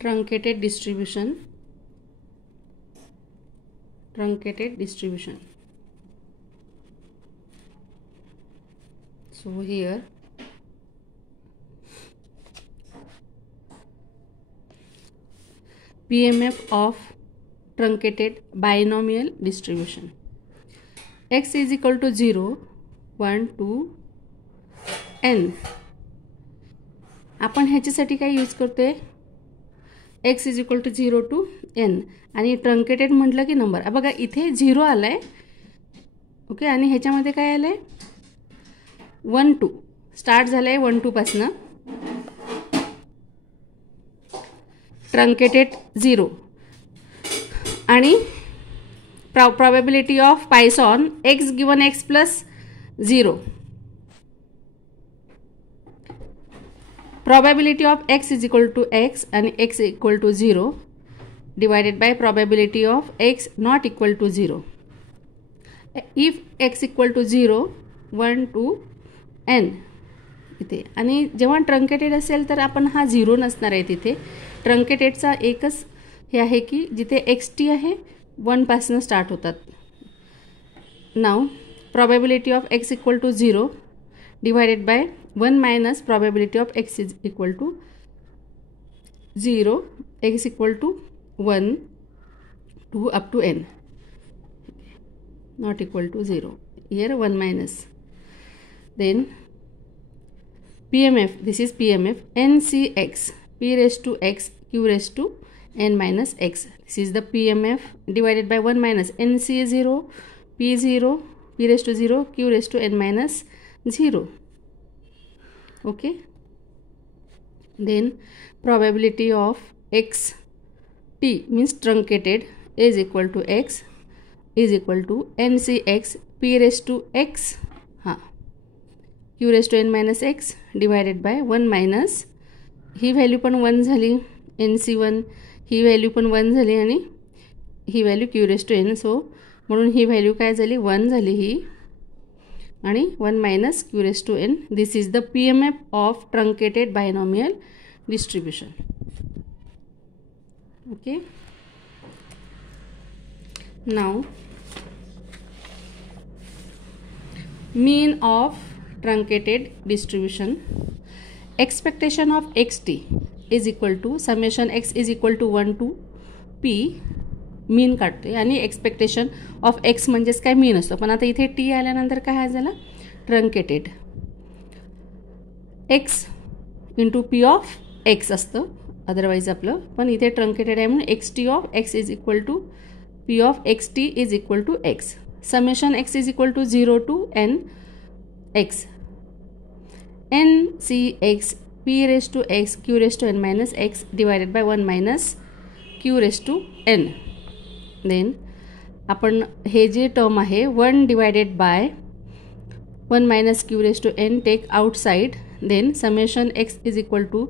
truncated distribution. So here PMF of truncated binomial distribution. X is equal to 0, 1, 2, n. आपण ह्याच्यासाठी काय use करतोय? x is equal to 0 to n आणि truncated म्हटलं की number बघा इथे 0 आलाय. ओके, आणि ह्याच्यामध्ये काय आलंय 1 2 स्टार्ट झालंय 1 2 पासनं. ट्रंकेटेड 0 आणि probability of Python x given x plus 0. Probability of x is equal to x and x equal to 0 divided by probability of x not equal to 0. If x equal to 0, 1 to n इथे आणि जेव्हा truncated असेल तर आपण हा 0 नसणार आहे. तिथे ट्रंकेटेडचा एकच हे आहे की जिथे xt आहे 1 पासून स्टार्ट होतात. Now probability of x equal to 0 divided by 1 minus probability of x is equal to 0, x equal to 1 2 up to n not equal to 0. Here 1 minus. Then PMF, this is PMF NCX p raised to x q raised to n minus x. This is the PMF divided by 1 minus NC 0 p 0 p raised to 0 q raised to n minus 0. Okay, then probability of x t means truncated is equal to x is equal to NCX p raised to x q raised to n minus x divided by 1 minus he value पण 1 झाली NC1, ही value पण 1 झाली आणि ही value q raised to n. So म्हणून ही value काय झाली 1 झाली ही आणि 1 minus q raised to n. This is the PMF of truncated binomial distribution. Okay, now mean of truncated distribution. Expectation of xt is equal to summation x is equal to 1 to p मीन काढतोय आणि expectation of x म्हणजेच काय मीन असतो. पण आता इथे T आल्यानंतर काय झालं truncated x into p of x असतं अदरवाईज आपलं. पण इथे ट्रंकेटेड आहे म्हणून x t of x is equal to p of x t is equal to x. Summation x is equal to 0 to n x NCX p raised to x q raised to n minus x divided by 1 minus q raised to n. Then आपण हे जे term आहे 1 divided by 1 minus q raised to n take outside. Then summation x is equal to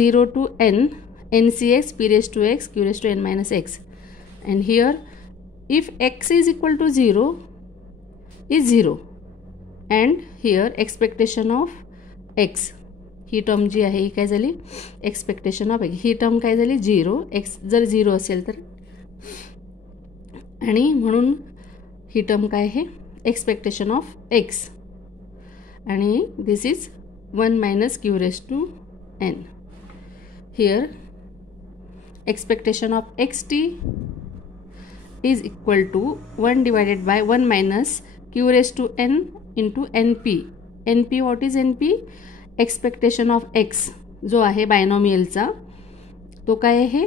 0 to n NCX p raised to x q raised to n minus x. And here if x is equal to 0 is 0 and here expectation of x ही term जी आहे ही काय झाली expectation of x ही term काय झाली 0. X जर 0 असेल तर आणि म्हणून ही टर्म काय आहे एक्सपेक्टेशन ऑफ एक्स आणि दिस is 1 minus q raised to n. Here expectation of xt is equal to 1 divided by 1 minus q raised to n into np. np what is np? Expectation of x जो आहे बायनॉमियलचा तो काय आहे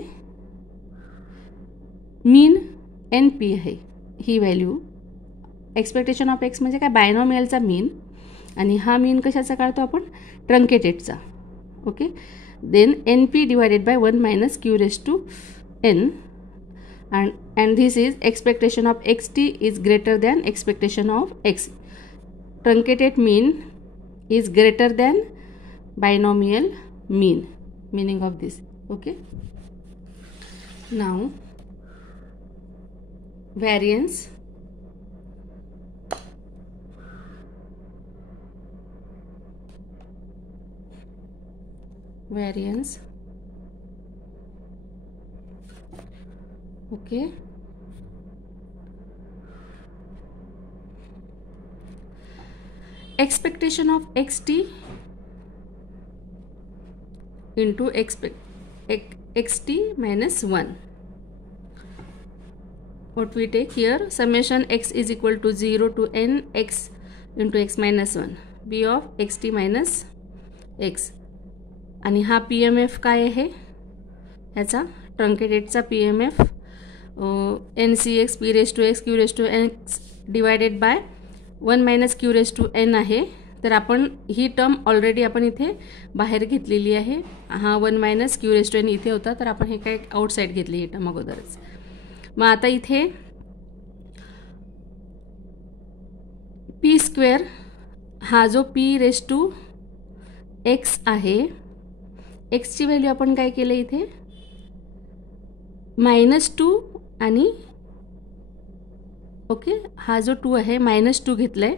मीन NP आहे ही value. Expectation of x म्हणजे काय बायनॉमियलचा मीन आणि हा मीन कशाचा काढतो आपण ट्रंकेटेडचा. Okay, then NP divided by 1 minus q raised to n and this is expectation of xt is greater than expectation of x. Truncated mean is greater than binomial mean, meaning of this. Okay, now variance. Okay. Expectation of xt into xt minus 1. What we take here, summation x is equal to 0 to n x into x minus 1 b of xt minus x. आणि हा P m F काय आहे, ह्याचा ट्रंकेटेडचा p m f n c x p raise to x q raise to x divided by 1 minus q raise to n आहे. तर आपण ही term already आपण इथे बाहेर घेतलेली आहे. हा 1 minus q raise to n इथे होता, तर आपण हे काय आउटसाईड घेतली ही टर्म अगोदरच. मग आता इथे पी स्क्वेअर हा जो पी रेस टू एक्स आहे, एक्सची व्हॅल्यू आपण काय केलं इथे -2 आणि ओके हा जो 2 आहे -2 घेतला आहे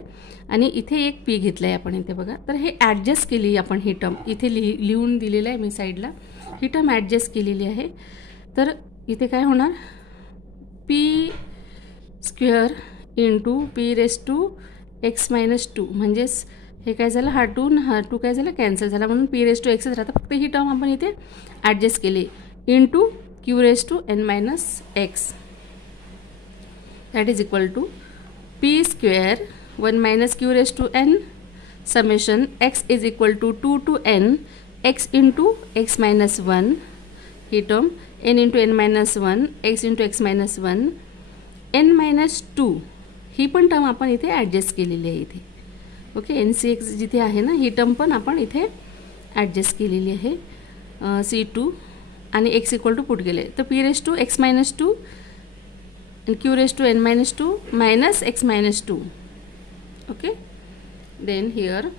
आणि इथे एक पी घेतला आहे आपण इथे बघा. तर हे ॲडजस्ट केली आपण ही टर्म इथे लिहून दिलेलं आहे मी साईडला, ही टर्म ॲडजस्ट केलेली आहे. तर इथे काय होणार, p square into p raise to x minus 2 म्हणजेच हे काय झालं, हा 2 काय झालं कॅन्सल झाला, म्हणून पी रेस टू एक्सच राहतं. फक्त ही टर्म आपण इथे ॲडजस्ट केली into q raise to n minus x that is equal to p square 1 minus q raise to n summation x is equal to 2 to n x into x minus 1 ही term n into n minus 1 x into x minus 1 n minus 2 ही पण term आपण इथे adjust केलेली आहे इथे. Okay N c x जिथे आहे ना, ही टर्म पण आपण इथे ॲडजस्ट केलेली आहे C2 आणि एक्स इक्वल टू पुट केले. तर p raise to x minus 2 and q raised to n minus 2 minus x minus 2. Okay, then here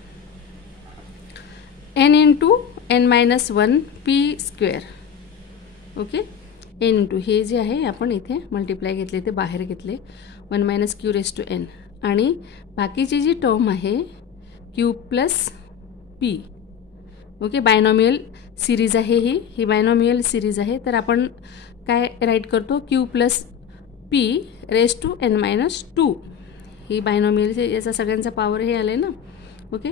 n into n minus 1 p square. Okay, n into हे जे आहे आपण इथे multiply घेतले ते बाहेर घेतले 1 minus q raised to n आणि बाकीची जी टर्म आहे q plus p. Okay, binomial series आहे ही बायनॉमियल सिरीज आहे. तर आपण काय राईट करतो, q plus p raise to n minus 2 ही बायनॉमियल याचा सगळ्यांचा पॉवर हे आलं आहे ना. ओके,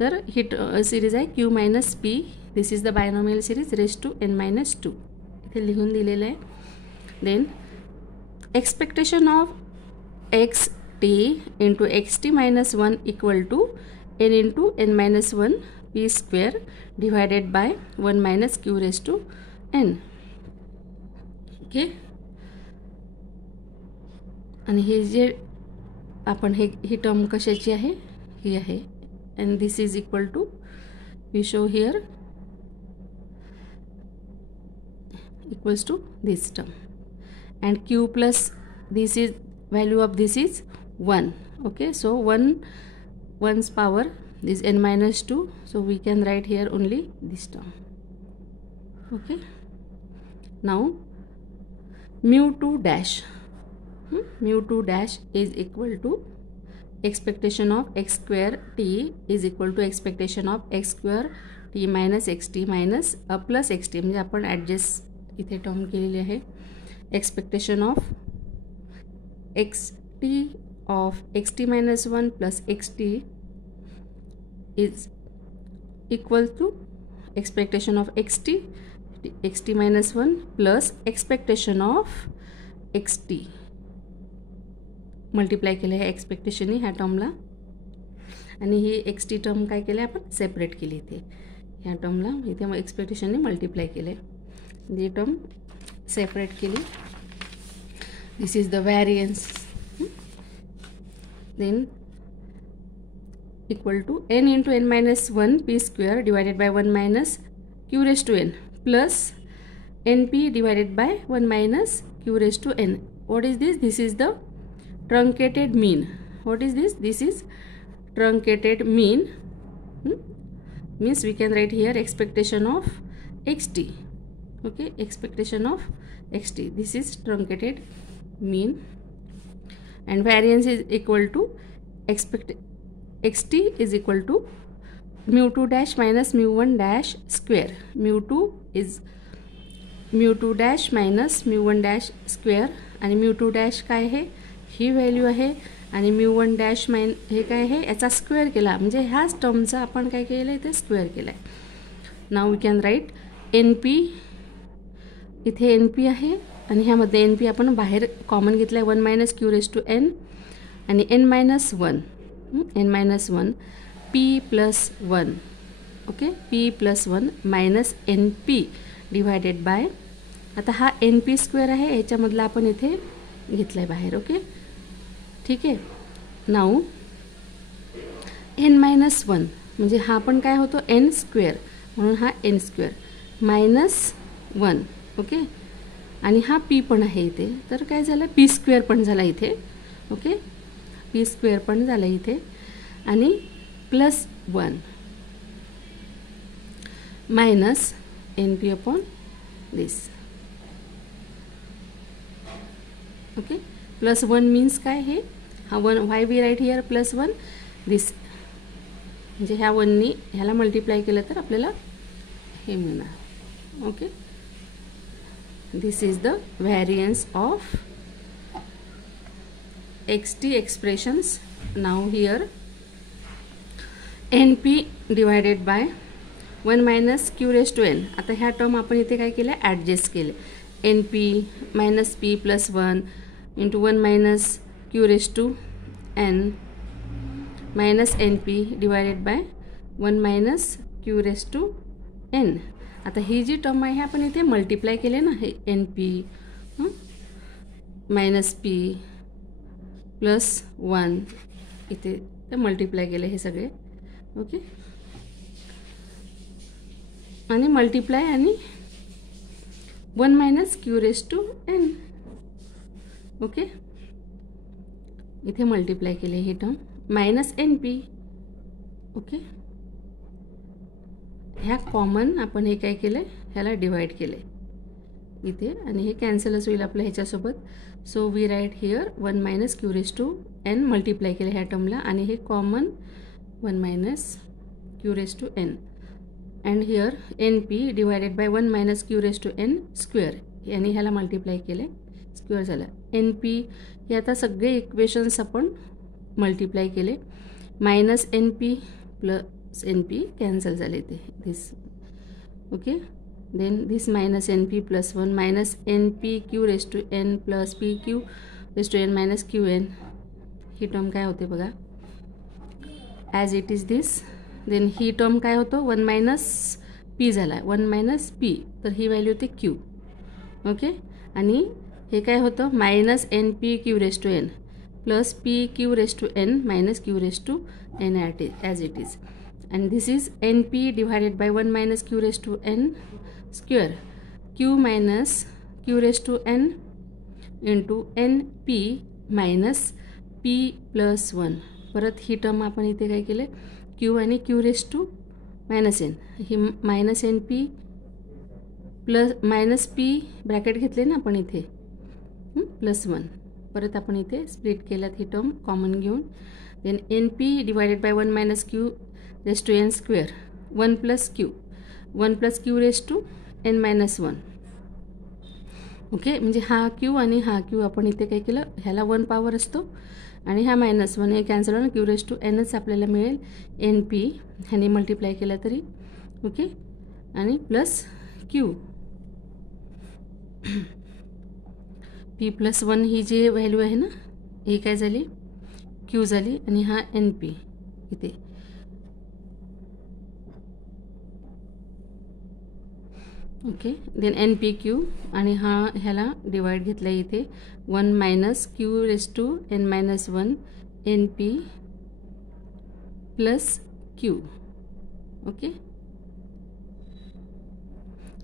तर ही सिरीज आहे q minus p, this is the binomial series raise to n minus 2 इथे लिहून दिलेलं आहे. Then expectation of x t into x t minus 1 equal to n into n minus 1 p square divided by 1 minus q raise to n. Okay, आणि हे जे आपण ही term कशाची आहे, ही आहे and this is equal to we show here equals to this term and q plus this is value of this is 1. Okay, so 1's power is n minus 2, so we can write here only this term. Okay, now mu2 dash mu2 dash is equal to expectation of x square t is equal to expectation of x square t minus xt minus plus xt म्हणजे आपण adjust इथे term केलेली आहे. Expectation of xt of xt minus 1 plus xt is equal to expectation of xt minus 1 plus expectation of xt multiply केलं आहे एक्सपेक्टेशननी ह्या टर्मला आणि ही एक्स टी टर्म काय केलं आहे आपण सेपरेट केली इथे ह्या टर्मला इथे मग एक्सपेक्टेशनने मल्टिप्लाय केले. ही टर्म सेपरेट केली. This is the variance. Then equal to n into n minus 1 p square divided by 1 minus q raise to n plus n p divided by 1 minus q raise to n. What is this, this is the truncated mean. What is this, this is truncated mean. Means we can write here expectation of xt. Okay, expectation of xt, this is truncated mean and variance is equal to xt is equal to mu2 dash minus mu1 dash square. Mu2 is mu two dash minus mu one dash square, आणि mu two dash काय आहे, ही value आहे, आणि mu one dash हे काय आहे, याचा square केला, म्हणजे ह्याच टर्मचा आपण काय केलं आहे, ते स्क्वेअर केलं आहे. Now we can write n p, इथे एन पी आहे, आणि ह्यामध्ये एन पी आपण बाहेर कॉमन घेतलं आहे, 1 minus q raise to n, आणि n minus one p plus one, okay, p plus one minus n p divided by, आता हा एन पी स्क्वेअर आहे, ह्याच्यामधला आपण इथे घेतला आहे बाहेर. ओके, ठीक आहे. नाऊ एन मायनस वन म्हणजे हा पण काय होतो, एन स्क्वेअर, म्हणून हा n square minus one. Okay, आणि हा पी पण आहे इथे, तर काय झालं, पी स्क्वेअर पण झाला इथे. ओके, पी स्क्वेअर पण झाला इथे, आणि plus one minus n p upon this. Okay, plus one means काय, हे हा one, why we write here plus one, this, म्हणजे ह्या वननी ह्याला मल्टिप्लाय केलं तर आपल्याला हे मिळणार. Okay, this is the variance of xt expressions. Now here n p divided by 1 minus q raise to n. आता ह्या टर्म आपण इथे काय केलं, ॲडजस्ट केले, n p minus p plus one into 1 minus q raise to n minus n p divided by 1 minus q raise to n. आता ही जी term आहे आपण इथे मल्टिप्लाय केले ना, हे n p minus p plus one, इथे ते मल्टिप्लाय केले हे सगळे. ओके, आणि मल्टिप्लाय आणि 1 minus q raise to n. Okay, इथे मल्टिप्लाय केले ही term minus n p. Okay, ह्या कॉमन आपण हे काय केलं, ह्याला डिवाइड केले इथे, आणि हे कॅन्सलच होईल आपल्या ह्याच्यासोबत. So we write here 1 minus q raise to n multiply केले ह्या टर्मला, आणि हे common 1 minus q raise to n, and here n p divided by 1 minus q raise to n square, आणि ह्याला मल्टिप्लाय केले, स्क्वेअर झालं. एन पी हे आता सगळे इक्वेशन्स आपण मल्टिप्लाय केले, minus n p plus n p cancel झाले ते this. Okay, then this minus n p plus one minus n p q raise to n plus p q raise to n minus q n, ही term काय होते बघा, as it is this. Then ही term काय होतो, 1 minus P झाला, 1 minus p, तर ही व्हॅल्यू होते क्यू. ओके, आणि हे काय होतं, minus n p q raise to n plus p q raise to n minus q raise to n as it is, and this is np divided by 1 minus q raised to n square, q minus q raised to n into np minus p plus 1. परत ही term आपण इथे काय केले, q आणि q raised to minus n, ही minus n p plus minus p bracket घेतले ना आपण इथे प्लस वन, परत आपण इथे स्प्लिट केल्यात ही टर्म कॉमन घेऊन. Then n p divided by 1 minus q raise to n square, 1 plus q raise to n minus one. Okay, म्हणजे हा क्यू आणि हा क्यू आपण इथे काय केलं, ह्याला 1 पॉवर असतो, आणि हा मायनस वन हे कॅन्सल होऊन क्यू रेस टू एनच आपल्याला मिळेल, एन पी ह्याने मल्टिप्लाय केलं तरी. ओके, आणि plus q p plus one ही जी व्हॅल्यू आहे ना, ही काय झाली, क्यू झाली, आणि हा एन पी इथे. Okay, then n p q, आणि हा ह्याला डिवाइड घेतला इथे 1 minus q raise to n minus one n p plus q. Okay,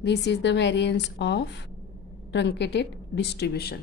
this is the variance of truncated distribution.